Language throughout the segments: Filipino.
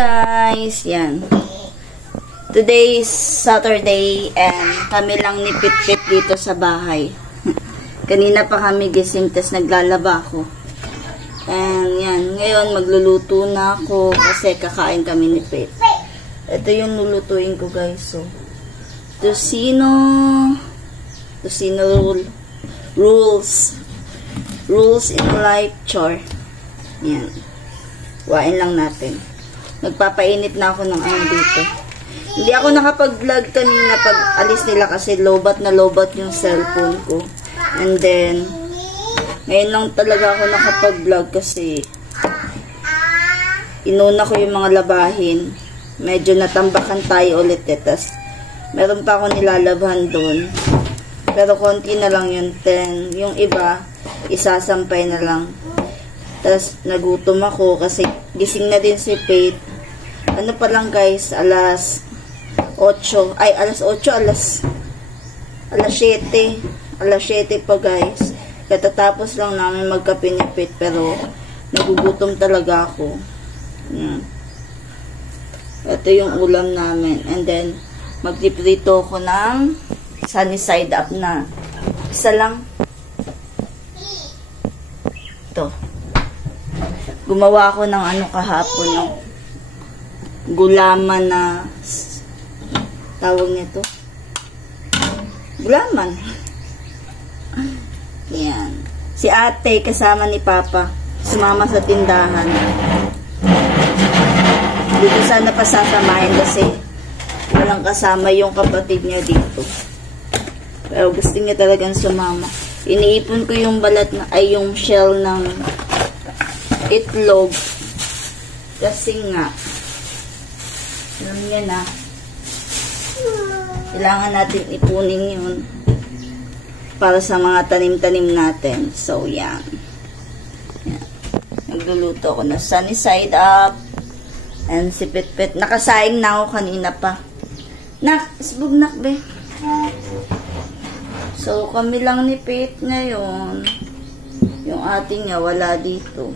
guys, yan. Today is Saturday and kami lang ni Pitpit dito sa bahay. Kanina pa kami gising, tas naglalaba ako. And yan, ngayon magluluto na ako kasi kakain kami ni Pit. Ito yung lulutuin ko guys. So, Tocino rules in life chore. Yan. Wain lang natin. Nagpapainit na ako ng ano dito. Hindi ako nakapag-vlog kanina pag alis nila kasi lobat na lobat yung cellphone ko. And then, ngayon lang talaga ako nakapag-vlog kasi inuna ko yung mga labahin. Medyo natambakan tayo ulit eh. Tas, meron pa ako nilalabhan doon. Pero konti na lang yun. Then, yung iba, isasampay na lang. Tas, nagutom ako kasi gising na din si Pate. Ano pa lang guys, alas 8. Ay, alas 8, alas 7. Alas 7 pa guys. Katatapos lang namin magkape ni Pate. Pero, nagugutom talaga ako. Yan. Ito yung ulam namin. And then, magpiprito ko ng sunny side up na. Isa lang. Ito. Gumawa ako ng ano kahapon, ng gulaman na tawag nito. Gulaman. Yan. Si ate kasama ni Papa. Sumama sa tindahan. Dito sana pasasamahin kasi walang kasama yung kapatid niya dito. Pero gusto niya talagang sumama. Iniipon ko yung balat na, ay yung shell ng itlog. Kasi nga, alam niya na, kailangan natin ipunin yun para sa mga tanim-tanim natin. So, yan. Yan. Nagluluto ako na sunny side up. And si Pitpit. Nakasaing na ako kanina pa. Nak, isbugnak be. So, kami lang ni Pit ngayon. Yung ating nga, wala dito.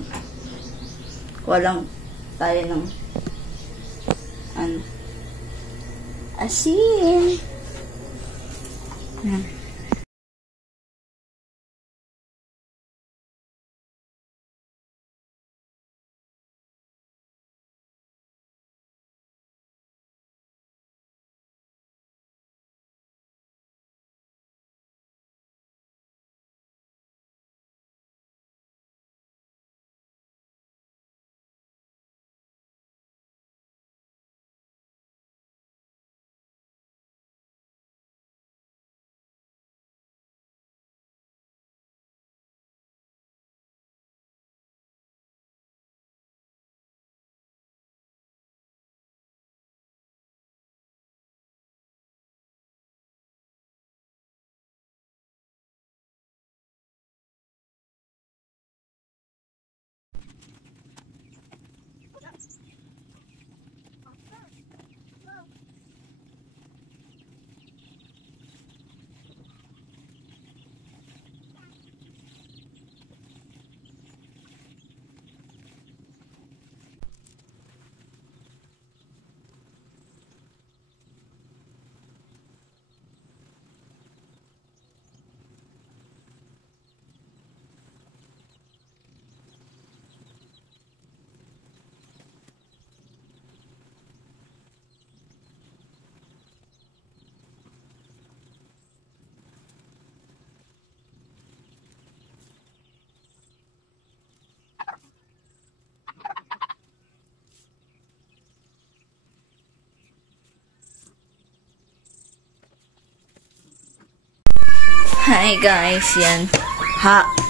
Walang tayo ng ano, asin. Yan. Hi guys, yan.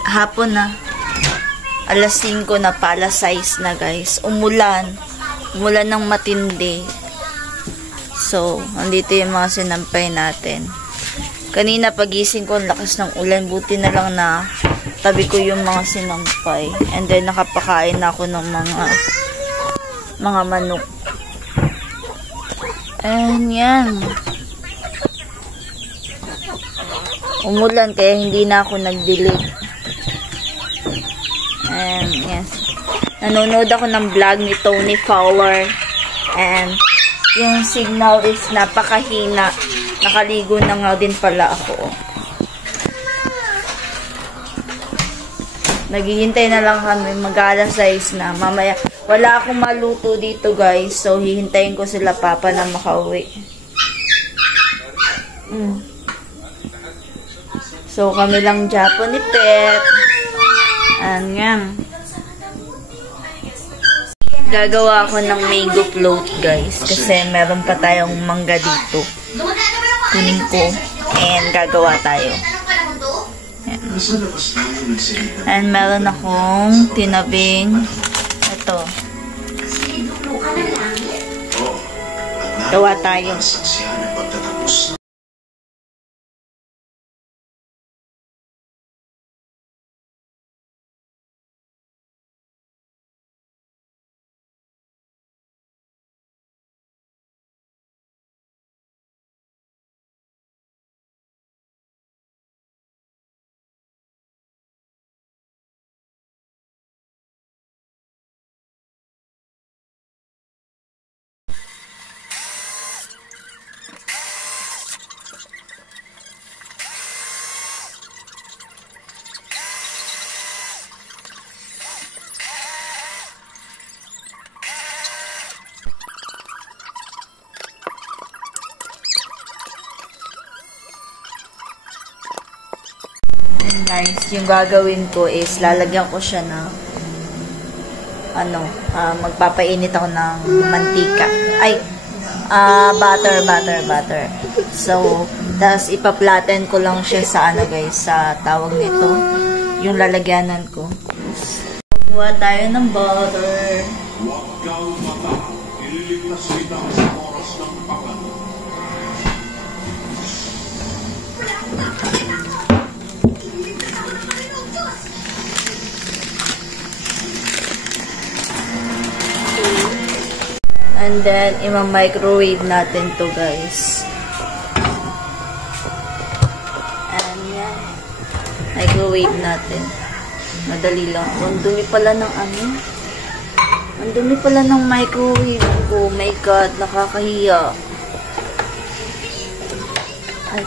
Hapon na. Alas 5 na pa, alas 6 na guys. Umulan ng matindi. So, andito yung mga sinampay natin. Kanina pagising ko, ang lakas ng ulan. Buti na lang na tabi ko yung mga sinampay. And then, nakapakain na ako ng mga manok. And yan. Umulan kaya hindi na ako nag-delete. And yes. Nanonood ako ng vlog ni Tony Fowler. And yung signal is napakahina. Nakaligo na nga din pala ako. Naghihintay na lang kami. Mag-alas 6 na. Mamaya, wala akong maluto dito guys. So, hihintayin ko sila papa na makauwi. So, kami lang Japon ni Pet. Ayan. Gagawa ako ng mango float guys. Kasi meron pa tayong mangga dito. Kunin ko. And gagawa tayo. And meron akong tinabing ito. Gawa tayo. Guys, yung gagawin ko is lalagyan ko siya ng magpapainit ako ng mantika. Ay, butter. So, tas ipa-flatten ko lang siya sa guys, sa tawag nito, yung lalagyanan ko. Kuha tayo ng butter. And then, ima-microwave natin to guys. And yan. Microwave natin. Madali lang. Ang dumi pala ng Ang dumi pala ng microwave ko. Oh my God, nakakahiya. Ay.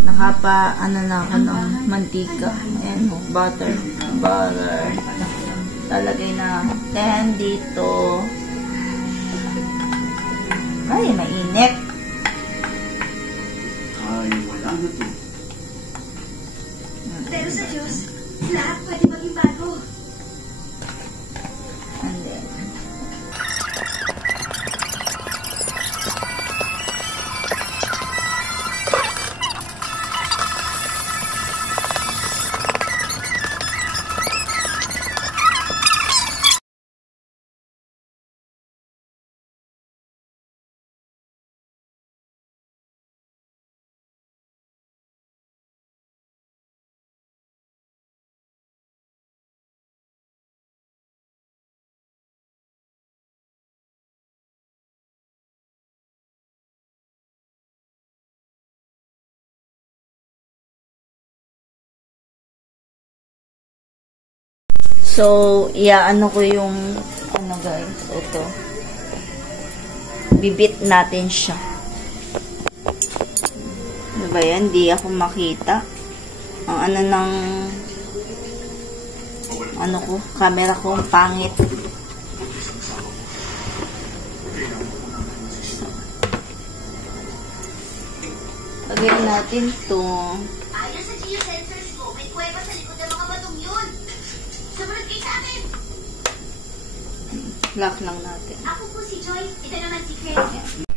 Nakapa, na ako ng mantika. Ayan mo, butter. Lalagay na. Then, dito. Ay, mainit. Ay, wala na to. Pero sa Diyos, lahat pwede maging bago. And then, so, iaano ko yung, guys, ito. Bibit natin siya. Ano ba yan? Di ako makita. Ang camera ko, ang pangit. Lagyan natin to. Ayon sa geosensors ko, may kuweba sa likod ng mga batong yun. Sumunod kayo sa akin. Lock lang natin. Ako po si Joy. Ito naman si Chris.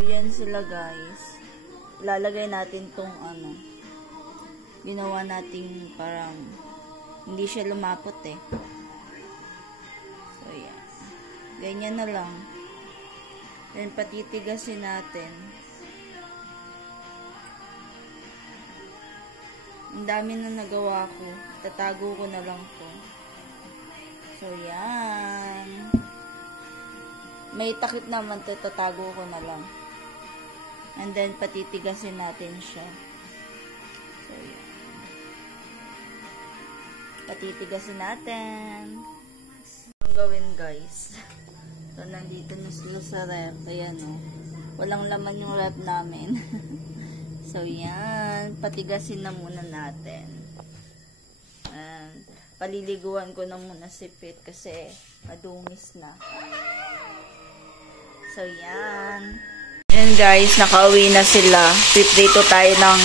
So, yan sila guys. Lalagay natin tong ano. Ginawa natin parang hindi siya lumapot eh. So, yan. Ganyan na lang. Then, patitigasin natin. Ang dami na nagawa ko. Tatago ko na lang to. So, yan. May takip naman to. Tatago ko na lang. And then, patitigasin natin siya. So, yan. Patitigasin natin. Ang gawin, guys. So, nandito na sila sa rep. Ayan, o. Walang laman yung rep namin. So, yan. Patigasin na muna natin. And, paliliguan ko na muna si Pit kasi madumis na. So, yan. And guys, nakauwi na sila. Piprito tayo ng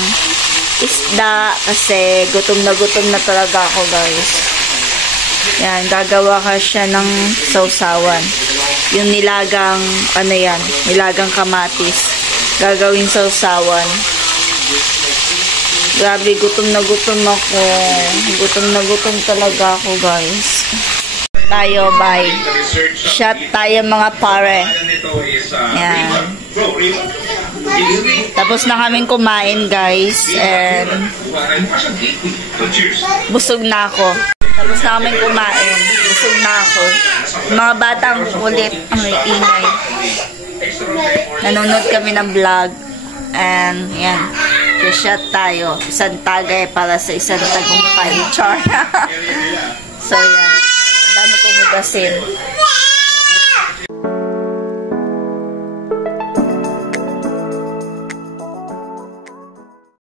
isda kasi gutom na talaga ako, guys. Yan, gagawa ka siya ng sausawan. Yung nilagang, ano yan, nilagang kamatis. Gagawin sausawan. Grabe, gutom na ako. Gutom na talaga ako, guys. Tayo, bye. Shot tayo, mga pare. Yan. Tapos na kaming kumain, guys. And busog na ako. Tapos na kaming kumain. Busog na ako. Mga batang kulit ang ingay. Nanonood kami ng vlog. And, yan. Shot tayo. Isang tagay para sa isang tagumpay. Char. So, yan. Dami kong hugasin.